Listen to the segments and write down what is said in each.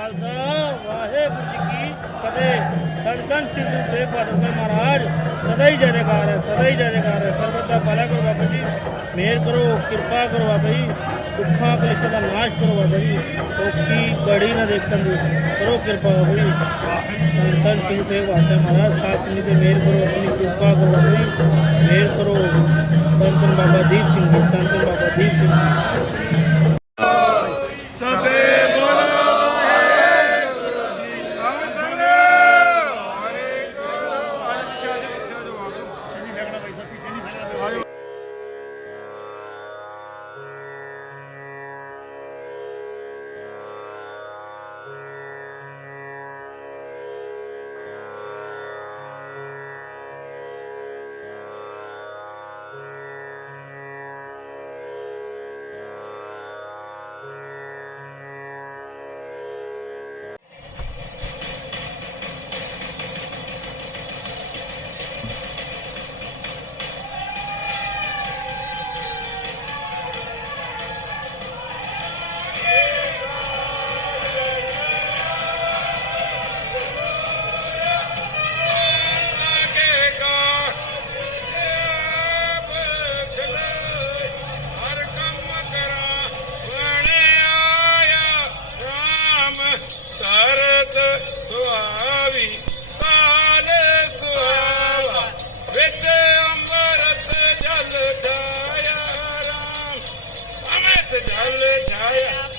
ਖਾਲਸਾ, ਵਾਹਿਗੁਰੂ ਜੀ ਕੀ ਫਤਿਹ। ਸੰਤਨ ਸਿੱਧੂ ਸੇ ਬਹਾਦਰ ਮਹਾਰਾਜ, ਸਦਾ ਹੀ ਜੈਕਾਰ ਹੈ, ਸਦਾ ਹੀ ਜੈਕਾਰ ਹੈ। ਸਰਬਤ ਦਾ ਭਲਾ ਕਰੋ ਬਾਬਾ ਜੀ, ਮਿਹਰ ਕਰੋ, ਕਿਰਪਾ ਕਰੋ ਬਾਬਾ ਜੀ, ਦੁੱਖਾਂ ਕਲੇਸ਼ਾਂ ਦਾ ਨਾਸ਼ ਕਰੋ ਬਾਬਾ ਜੀ। ਔਖੀ ਕੜੀ ਨਾ ਦੇਖਣ ਦੀ, ਕਰੋ ਕਿਰਪਾ ਬਾਬਾ ਜੀ। ਸੰਤਨ ਸਿੰਘ ਸੇ ਬਹਾਦਰ ਮਹਾਰਾਜ, ਸਾਥ ਜੀ ਤੇ ਮਿਹਰ ਕਰੋ, ਆਪਣੀ ਕਿਰਪਾ ਕਰੋ ਬਾਬਾ ਜੀ। ਮਿਹਰ ਕਰੋ। ਸੰਤਨ ਬਾਬਾ ਦੀਪ ਸਿੰਘ ਸੰਤਨ ਬਾਬਾ ਦੀਪ ਸਿੰਘ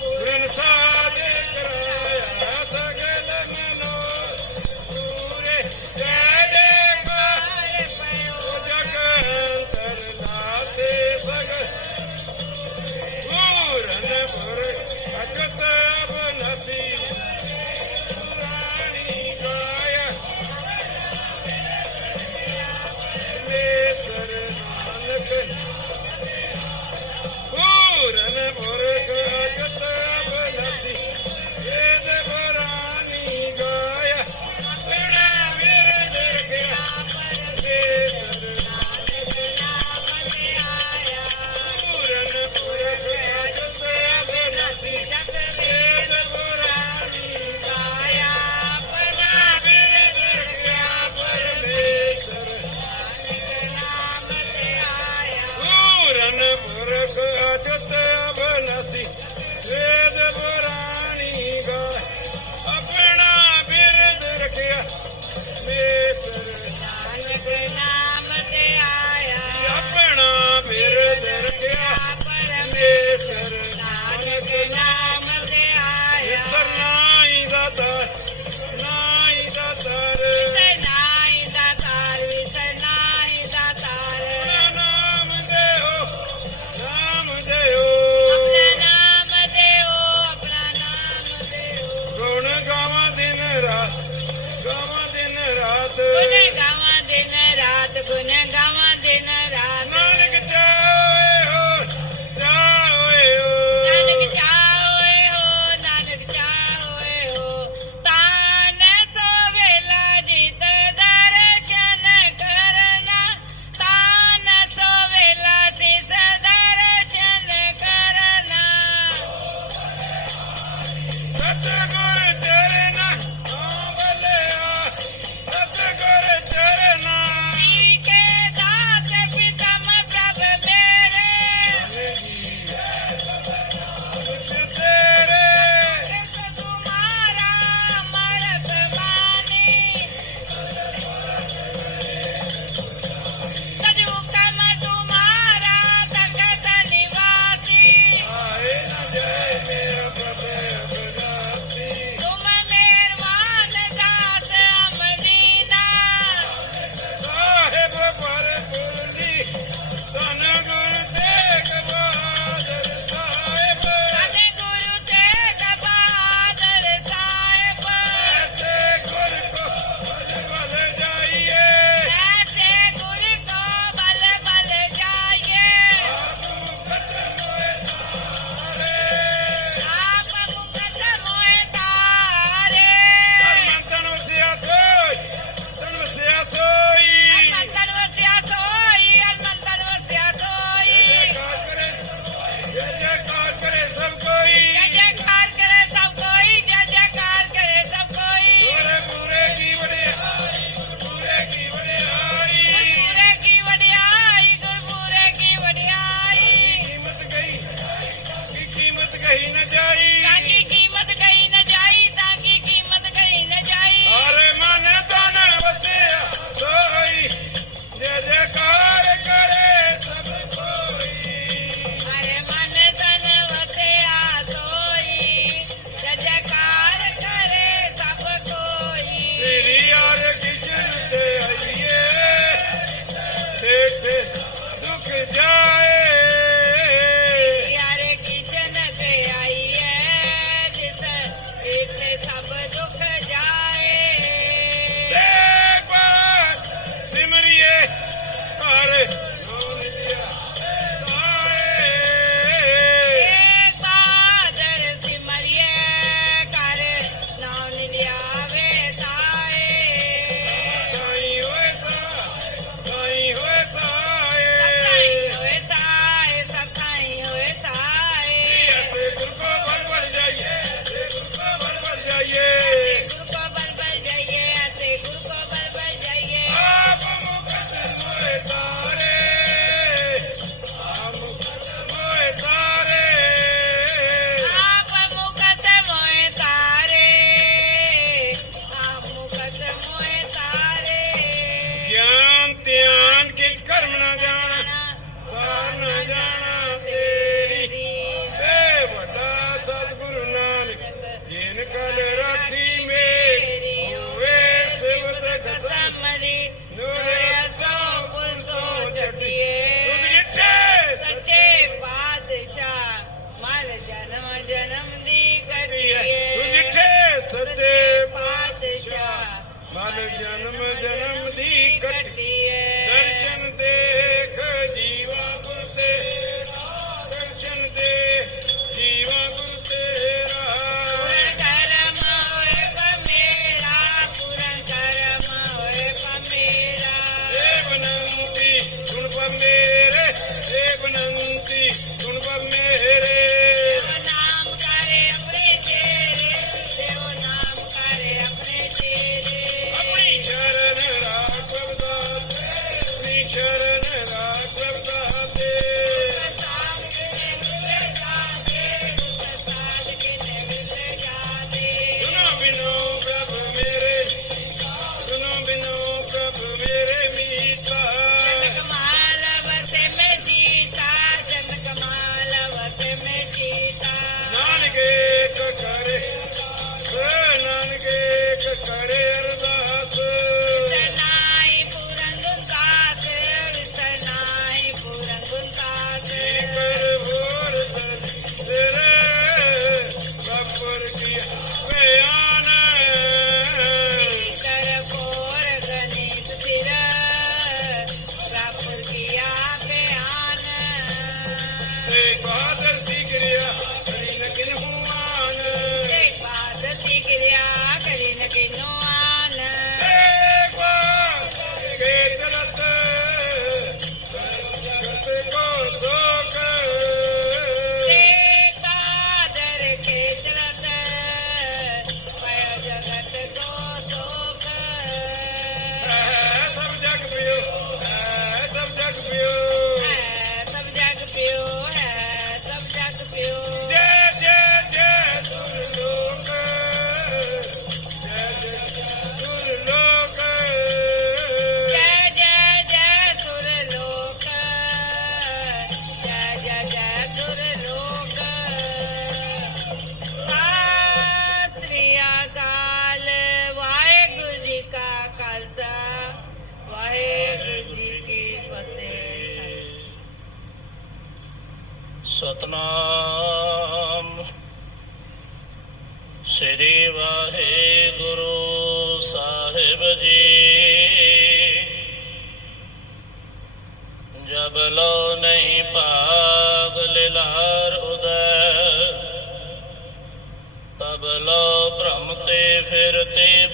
Yeah. ಬೇರೆ ಬೇರೆ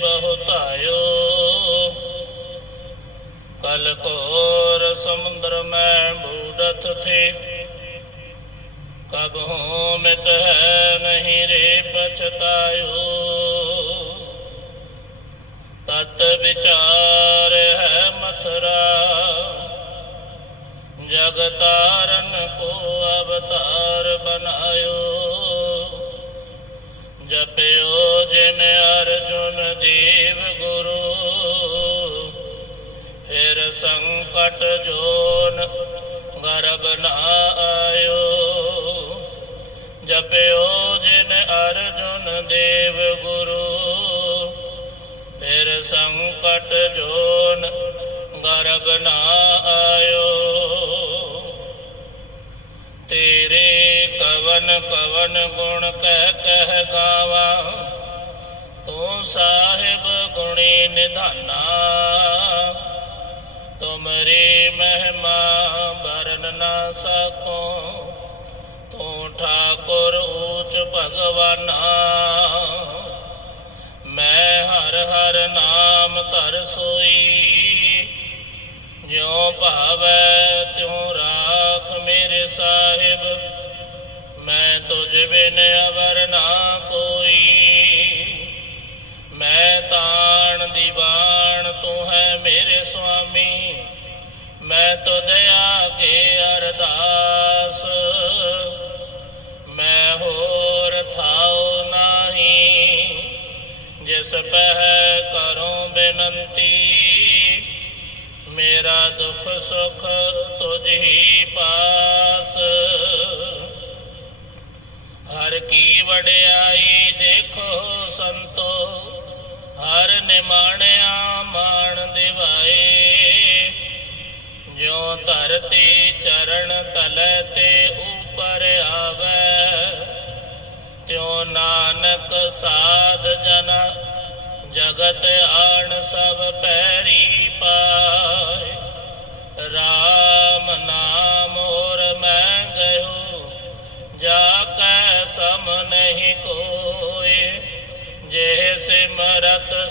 ਬਹੁ ਧਾਇਓ। ਕਲ ਕੋਰ ਸਮੁੰਦਰ ਮੈਂ ਬੂੜਤ ਥੇ। ਕਬਹੂ ਮਿਟ ਹੈ ਨਹੀਂ ਰੇ ਪਛਤਾਇਓ। ਤਤ ਵਿਚਾਰ ਹੈ ਮਥਰਾ। ਜਗਤਾਰਨ ਕੋ ਅਵਤਾਰ ਬਨਾਇਓ ਜੀ ਦੇਵ ਗੁਰੂ। ਫਿਰ ਸੰਕਟ ਜੋਨ ਗਰਬ ਨਾ ਆਇਓ। ਜਪਿਓ ਜਿਨ ਅਰਜੁਨ ਦੇਵ ਗੁਰੂ। ਫਿਰ ਸੰਕਟ ਜੋਨ ਗਰਬ ਨਾ ਆਇਓ। ਤੇਰੇ ਕਵਨ ਕਵਨ ਗੁਣ ਕਹਿ ਕਹਿ ਗਾਵਾ। ਤੂੰ ਸਾਹਿਬ ਗੁਣੀ ਨਿਧਾਨਾ। ਤੁਮਰੀ ਮਹਿਮਾ ਬਰਨ ਨਾ ਸਕੋ। ਤੂੰ ਠਾਕੁਰ ਊਚ ਭਗਵਾਨਾ। ਮੈਂ ਹਰ ਹਰ ਨਾਮ ਧਰ ਸੋਈ। ਜਿਉ ਭਾਵੈ ਤਿਉ ਰਾਖ ਮੇਰੇ ਸਾਹਿਬ। ਤੁਝ ਬਿਨ ਅਵਰ ਨਾ ਕੋਈ। ਮੈਂ ਤਾਣ ਦੀਵਾਨ ਤੂੰ ਹੈ ਮੇਰੇ ਸੁਆਮੀ। ਮੈਂ ਤੋ ਦਇਆ ਕੇ ਅਰਦਾਸ। ਮੈਂ ਹੋਰ ਥਾਉ ਨਹੀਂ। ਜਿਸ ਪਹਿ ਕਰੋ ਬੇਨਤੀ, ਮੇਰਾ ਦੁੱਖ ਸੁਖ ਤੁਝ ਹੀ ਪਾਸ। ਹਰ ਕੀ ਵਡਿਆਈ ਦੇਖੋ ਸੰਤੋ, ਹਰ ਨਿਮਾਣਿਆ ਮਾਣ ਦਿਵਾਏ। ਜਿਉ ਧਰਤੀ ਚਰਨ ਤਲੈ ਤੇ ਉਪਰ ਆਵੈ, ਤਿਉ ਨਾਨਕ ਸਾਧ ਜਨਾ, ਜਗਤ ਆਣ ਸਭ ਪੈਰੀ ਪਾ।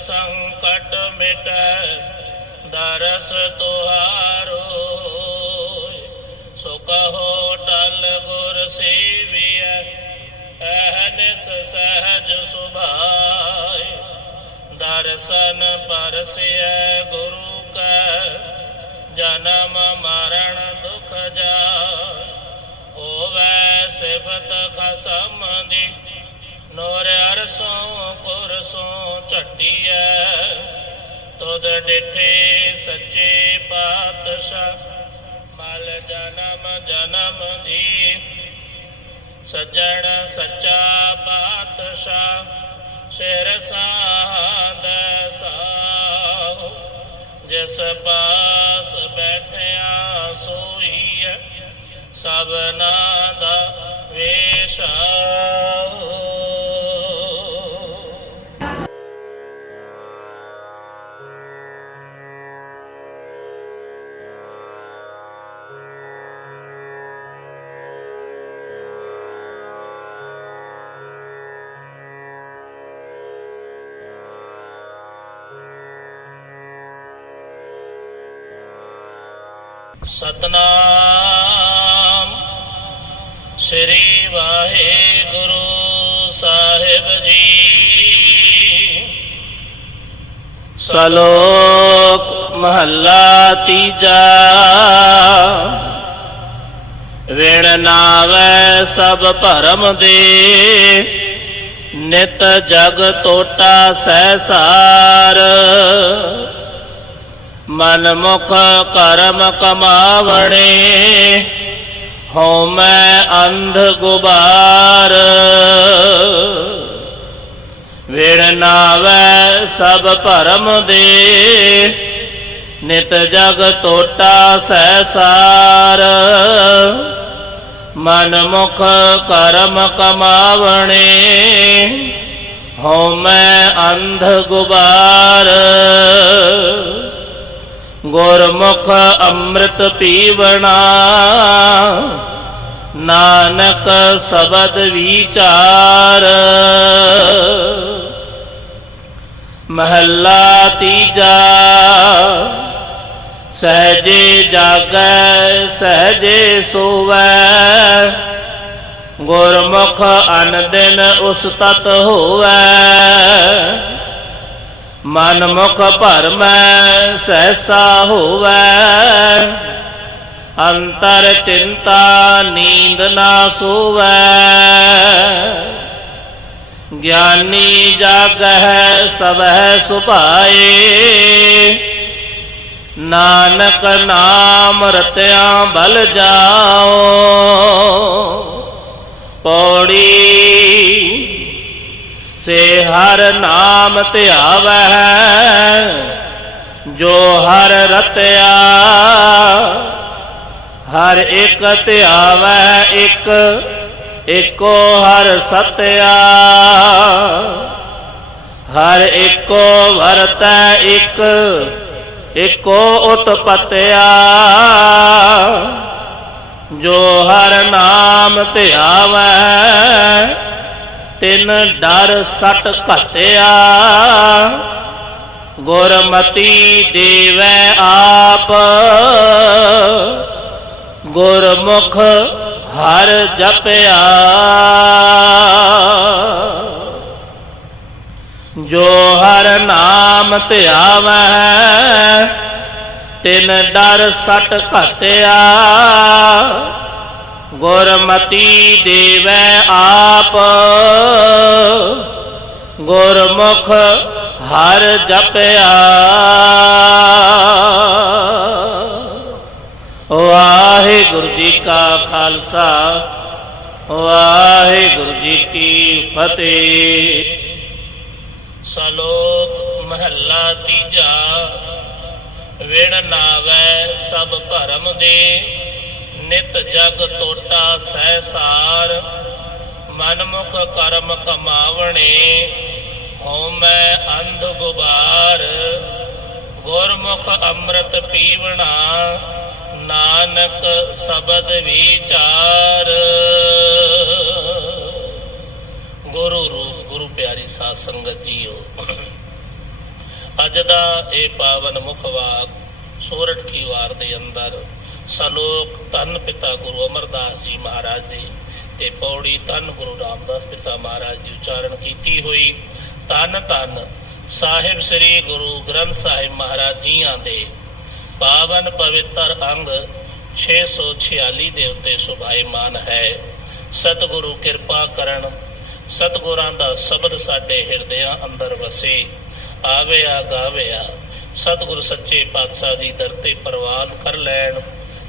ਸੰਕਟ ਮਿਟੈ, ਦਰਸ ਤੁਹਾਰੋ। ਸੋ ਕਹੋ ਟਲ ਗੁਰ ਸੇਵੀਐ, ਅਹਨਿਸ ਸਹਜ ਸੁਭਾਏ ਦਰਸ਼ਨ ਪਰਸਿਐ ਗੁਰੂ ਕੈ, ਜਨਮ ਮਰਨ ਦੁਖ ਜਾ ਹੋਵੇ ਸਿਫਤ ਖਸਮ ਦੀ ਨੋਰ ਅਰਸੋਂ ਕੁਰਸੋਂ ਝਟੀਐ, ਤੁਧ ਡਿਠੇ ਸੱਚੇ ਪਾਤਸ਼ਾਹ। ਮਲ ਜਨਮ ਜਨਮ ਦੀ ਸੱਜਣ ਸੱਚਾ ਪਾਤਸ਼ਾਹ। ਸਿਰ ਸਾਧ ਸਾਹੁ ਜਿਸ ਪਾਸ ਬੈਠਿਆ ਸੋਈ ਹੈ ਸਭਨਾ ਦਾ ਵੇਸ਼ਾਉ ਸਤਨਾਮ। ਸ੍ਰੀ ਵਾਹਿਗੁਰੂ ਸਾਹਿਬ ਜੀ। ਸ਼ਲੋਕ ਮਹੱਲਾ ਤੀਜਾ। ਵਿਣ ਨਾਵੈ ਸਭ ਭਰਮ ਦੇ, ਨਿਤ ਜਗ ਟੋਟਾ ਸਹਿਸਾਰ। ਮਨ ਮੁਖ ਕਰਮ ਕਮਾਵਣੇ ਹਉ ਮੈਂ ਅੰਧ ਗੁਬਾਰ। ਵਿਣ ਨਾਵੈ ਸਭ ਭਰਮ ਦੇ, ਨਿਤ ਜਗ ਟੋਟਾ ਸਹਿਸਾਰ। ਮਨ ਮੁਖ ਕਰਮ ਕਮਾਵਣੇ ਹਉ ਮੈਂ ਅੰਧ ਗੁਬਾਰ। ਗੁਰਮੁਖ ਅੰਮ੍ਰਿਤ ਪੀਵਣਾ। ਨਾਨਕ ਸ਼ਬਦ ਵਿਚਾਰ। ਮਹੱਲਾ ਤੀਜਾ। ਸਹਜੇ ਜਾਗੈ, ਸਹਜੇ ਸੋਵੈ। ਗੁਰਮੁਖ ਅਨ ਦਿਨ ਉਸ ਤਤ ਹੋਵੈ। ਮਨ ਮੁਖ ਭਰਮੈ ਸਹਿਸਾ ਹੋਵੈ। ਅੰਤਰ ਚਿੰਤਾ ਨੀਂਦ ਨਾ ਸੋਵੈ। ਗਿਆਨੀ ਜਾਗਹਿ ਸਭੈ ਸੁਭਾਏ। ਨਾਨਕ ਨਾਮ ਰਤਿਆ ਬਲ ਜਾਓ। ਪੌੜੀ ਸੇ ਹਰ ਨਾਮ ਧਿਆਵਹਿ ਜੋ ਹਰ ਰਤਿਆ, ਹਰ ਇੱਕ ਧਿਆਵੈ, ਇੱਕ ਏਕੋ ਹਰ ਸਤਿਆ। ਹਰ ਏਕੋ ਵਰਤੈ, ਇੱਕ ਏਕੋ ਉਤਪਤਿਆ। ਜੋ ਹਰ ਨਾਮ ਧਿਆਵੈ ਤਿਨ ਡਰ ਸਟ ਘਤਿਆ ਗੁਰਮਤੀ ਦੇਵੈ ਆਪ। ਗੁਰਮੁਖ ਹਰ ਜਪਿਆ। ਜੋ ਹਰ ਨਾਮ ਧਿਆਵੈ, ਤਿਨ ਡਰ ਸਟ ਘਤਿਆ ਗੁਰਮਤੀ ਦੇਵੈ ਆਪ। ਗੁਰਮੁਖ ਹਰ ਜਪਿਆ। ਵਾਹਿਗੁਰੂ ਜੀ ਕਾ ਖਾਲਸਾ, ਵਾਹਿਗੁਰੂ ਜੀ ਕੀ ਫਤਿਹ। ਸਲੋਕ ਮਹੱਲਾ ਤੀਜਾ, ਵਿਣ ਨਾਵੈ ਸਭ ਭਰਮ ਦੇ। ਨਿਤ ਜਗ ਟੋਟਾ ਸਹਿਸਾਰ ਮਨਮੁਖ ਕਰਮ ਕਮਾਵਣੇ, ਹਉਮੈ ਅੰਧ ਗੁਬਾਰ, ਗੁਰਮੁਖ ਅੰਮ੍ਰਿਤ ਪੀਵਣਾ, ਨਾਨਕ ਸ਼ਬਦ ਵਿਚਾਰ। ਗੁਰੂ ਰੂਪ, ਗੁਰੂ ਪਿਆਰੀ ਸਾਧ ਸੰਗਤ ਜੀਓ, ਅੱਜ ਦਾ ਇਹ ਪਾਵਨ ਮੁਖ ਵਾਕ ਸੋਰਠ ਕੀ ਵਾਰ ਦੇ ਅੰਦਰ ਸਲੋਕ ਧੰਨ ਪਿਤਾ ਗੁਰੂ ਅਮਰਦਾਸ ਜੀ ਮਹਾਰਾਜ ਦੇ ਤੇ ਪੌੜੀ ਧੰਨ ਗੁਰੂ ਰਾਮਦਾਸ ਪਿਤਾ ਮਹਾਰਾਜ ਦੀ ਉਚਾਰਨ ਕੀਤੀ ਹੋਈ ਧੰਨ ਧੰਨ ਸਾਹਿਬ ਸ੍ਰੀ ਗੁਰੂ ਗ੍ਰੰਥ ਸਾਹਿਬ ਮਹਾਰਾਜ ਜੀਆਂ ਦੇ ਪਾਵਨ ਪਵਿੱਤਰ ਅੰਗ 646 ਦੇ ਉੱਤੇ ਸੁਭਾਈਮਾਨ ਹੈ ਸਤਿਗੁਰੂ ਕਿਰਪਾ ਕਰਨ ਸਤਿਗੁਰਾਂ ਦਾ ਸ਼ਬਦ ਸਾਡੇ ਹਿਰਦਿਆਂ ਅੰਦਰ ਵਸੇ ਆਵਿਆ ਗਾਵਿਆ ਸਤਿਗੁਰੂ ਸੱਚੇ ਪਾਤਸ਼ਾਹ ਜੀ ਦਰ ਤੇ ਪ੍ਰਵਾਨ ਕਰ ਲੈਣ